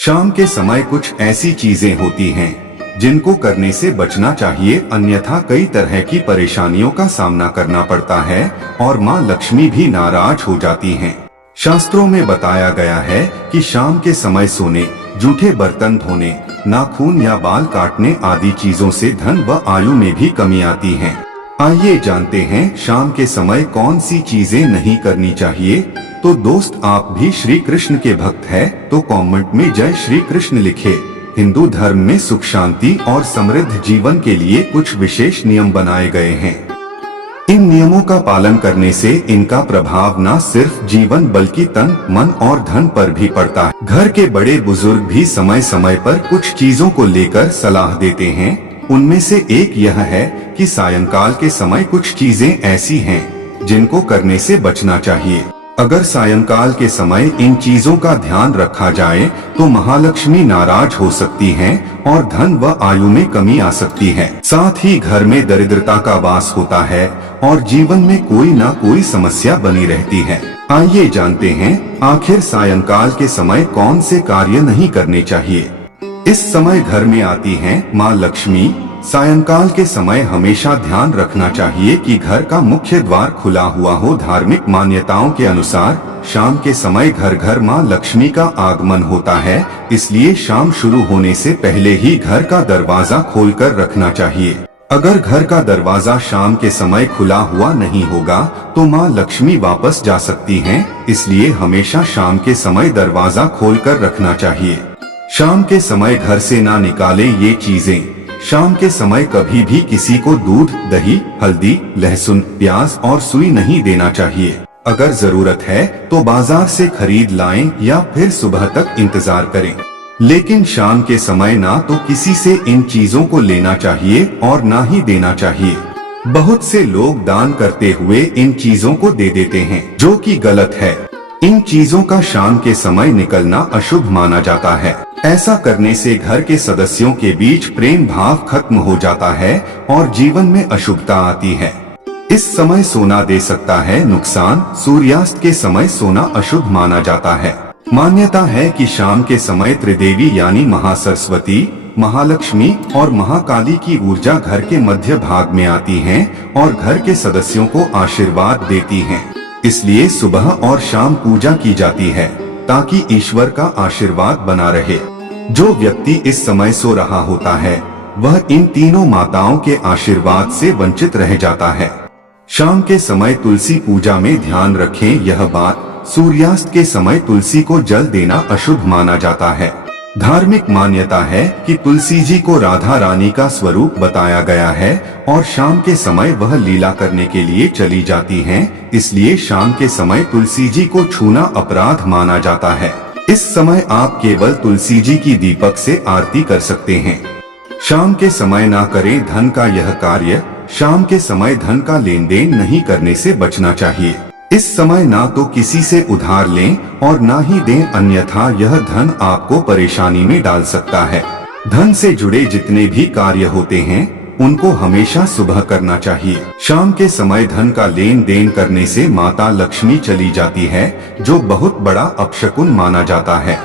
शाम के समय कुछ ऐसी चीजें होती हैं जिनको करने से बचना चाहिए, अन्यथा कई तरह की परेशानियों का सामना करना पड़ता है और माँ लक्ष्मी भी नाराज हो जाती हैं। शास्त्रों में बताया गया है कि शाम के समय सोने, जूठे बर्तन धोने, नाखून या बाल काटने आदि चीजों से धन व आयु में भी कमी आती है। आइए जानते हैं शाम के समय कौन सी चीजें नहीं करनी चाहिए। तो दोस्त, आप भी श्री कृष्ण के भक्त हैं तो कमेंट में जय श्री कृष्ण लिखे। हिंदू धर्म में सुख शांति और समृद्ध जीवन के लिए कुछ विशेष नियम बनाए गए हैं। इन नियमों का पालन करने से इनका प्रभाव न सिर्फ जीवन बल्कि तन, मन और धन पर भी पड़ता है। घर के बड़े बुजुर्ग भी समय समय पर कुछ चीजों को लेकर सलाह देते हैं। उनमें से एक यह है कि सायंकाल के समय कुछ चीजें ऐसी हैं जिनको करने से बचना चाहिए। अगर सायंकाल के समय इन चीजों का ध्यान रखा जाए तो महालक्ष्मी नाराज हो सकती हैं और धन व आयु में कमी आ सकती है। साथ ही घर में दरिद्रता का वास होता है और जीवन में कोई न कोई समस्या बनी रहती है। आइए जानते हैं आखिर सायंकाल के समय कौन से कार्य नहीं करने चाहिए। इस समय घर में आती हैं माँ लक्ष्मी। सायंकाल के समय हमेशा ध्यान रखना चाहिए कि घर का मुख्य द्वार खुला हुआ हो। धार्मिक मान्यताओं के अनुसार शाम के समय घर घर माँ लक्ष्मी का आगमन होता है, इसलिए शाम शुरू होने से पहले ही घर का दरवाजा खोलकर रखना चाहिए। अगर घर का दरवाजा शाम के समय खुला हुआ नहीं होगा तो माँ लक्ष्मी वापस जा सकती हैं, इसलिए हमेशा शाम के समय दरवाजा खोलकर रखना चाहिए। शाम के समय घर से ना निकाले ये चीजें। शाम के समय कभी भी किसी को दूध, दही, हल्दी, लहसुन, प्याज और सुई नहीं देना चाहिए। अगर जरूरत है तो बाजार से खरीद लाएं या फिर सुबह तक इंतजार करें, लेकिन शाम के समय ना तो किसी से इन चीजों को लेना चाहिए और ना ही देना चाहिए। बहुत से लोग दान करते हुए इन चीजों को दे देते हैं, जो कि गलत है। इन चीजों का शाम के समय निकलना अशुभ माना जाता है। ऐसा करने से घर के सदस्यों के बीच प्रेम भाव खत्म हो जाता है और जीवन में अशुभता आती है। इस समय सोना दे सकता है नुकसान। सूर्यास्त के समय सोना अशुभ माना जाता है। मान्यता है कि शाम के समय त्रिदेवी यानी महासरस्वती, महालक्ष्मी और महाकाली की ऊर्जा घर के मध्य भाग में आती हैं और घर के सदस्यों को आशीर्वाद देती हैं। इसलिए सुबह और शाम पूजा की जाती है ताकि ईश्वर का आशीर्वाद बना रहे। जो व्यक्ति इस समय सो रहा होता है वह इन तीनों माताओं के आशीर्वाद से वंचित रह जाता है। शाम के समय तुलसी पूजा में ध्यान रखें यह बात। सूर्यास्त के समय तुलसी को जल देना अशुभ माना जाता है। धार्मिक मान्यता है कि तुलसी जी को राधा रानी का स्वरूप बताया गया है और शाम के समय वह लीला करने के लिए चली जाती हैं, इसलिए शाम के समय तुलसी जी को छूना अपराध माना जाता है। इस समय आप केवल तुलसी जी की दीपक से आरती कर सकते हैं। शाम के समय ना करें धन का यह कार्य। शाम के समय धन का लेन देन नहीं करने से बचना चाहिए। इस समय ना तो किसी से उधार लें और ना ही दें, अन्यथा यह धन आपको परेशानी में डाल सकता है। धन से जुड़े जितने भी कार्य होते हैं उनको हमेशा सुबह करना चाहिए। शाम के समय धन का लेन देन करने से माता लक्ष्मी चली जाती है, जो बहुत बड़ा अपशकुन माना जाता है।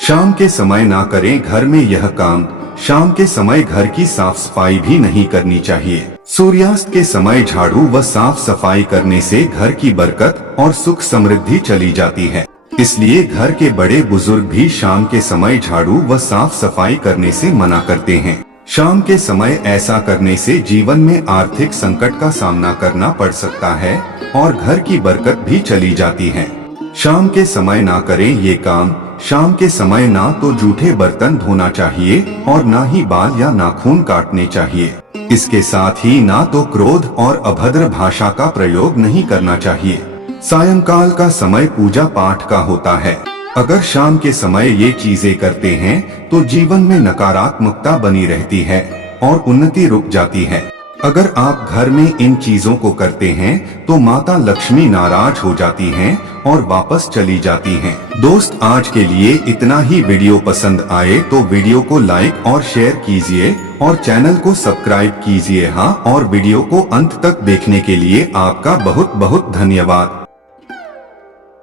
शाम के समय ना करें घर में यह काम। शाम के समय घर की साफ सफाई भी नहीं करनी चाहिए। सूर्यास्त के समय झाड़ू व साफ सफाई करने से घर की बरकत और सुख समृद्धि चली जाती है, इसलिए घर के बड़े बुजुर्ग भी शाम के समय झाड़ू व साफ सफाई करने से मना करते हैं। शाम के समय ऐसा करने से जीवन में आर्थिक संकट का सामना करना पड़ सकता है और घर की बरकत भी चली जाती है। शाम के समय ना करें ये काम। शाम के समय ना तो जूठे बर्तन धोना चाहिए और ना ही बाल या नाखून काटने चाहिए। इसके साथ ही ना तो क्रोध और अभद्र भाषा का प्रयोग नहीं करना चाहिए। सायंकाल का समय पूजा पाठ का होता है। अगर शाम के समय ये चीजें करते हैं तो जीवन में नकारात्मकता बनी रहती है और उन्नति रुक जाती है। अगर आप घर में इन चीजों को करते हैं तो माता लक्ष्मी नाराज हो जाती हैं और वापस चली जाती हैं। दोस्त, आज के लिए इतना ही। वीडियो पसंद आए तो वीडियो को लाइक और शेयर कीजिए और चैनल को सब्सक्राइब कीजिए। हाँ, और वीडियो को अंत तक देखने के लिए आपका बहुत बहुत धन्यवाद।